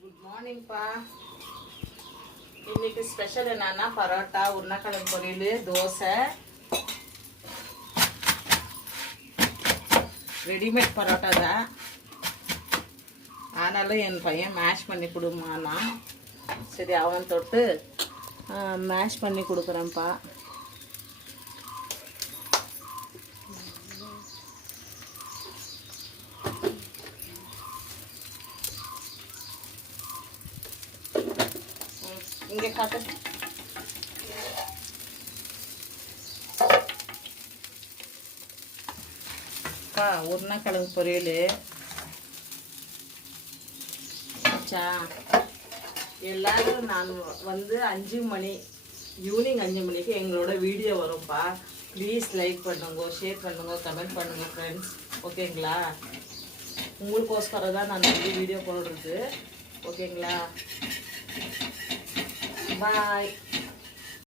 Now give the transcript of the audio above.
Good மார்னிங்ப்பா. இன்னைக்கு special என்னன்னா பரோட்டா, உருளைக்கிழங்கு பொரியல், தோசை. ரெடிமேட் பரோட்டா தான், ஆனாலும் என் பையன் மேஷ் பண்ணி கொடுமானா, சரி அவன் தொட்டு மேஷ் பண்ணி கொடுக்குறேன்ப்பா. இங்கே காட்டு. உருளைக்கிழங்கு பொரியல் எல்லாரும் நான் வந்து 5 மணி ஈவினிங் 5 மணிக்கு எங்களோட வீடியோ வரும்ப்பா. ப்ளீஸ் லைக் பண்ணுங்க, ஷேர் பண்ணுங்க, கமெண்ட் பண்ணுங்க ஃப்ரெண்ட்ஸ். ஓகேங்களா? உங்களுக்கோஸ்கரம் தான் நான் வந்து வீடியோ போடுறது. ஓகேங்களா? பாய்.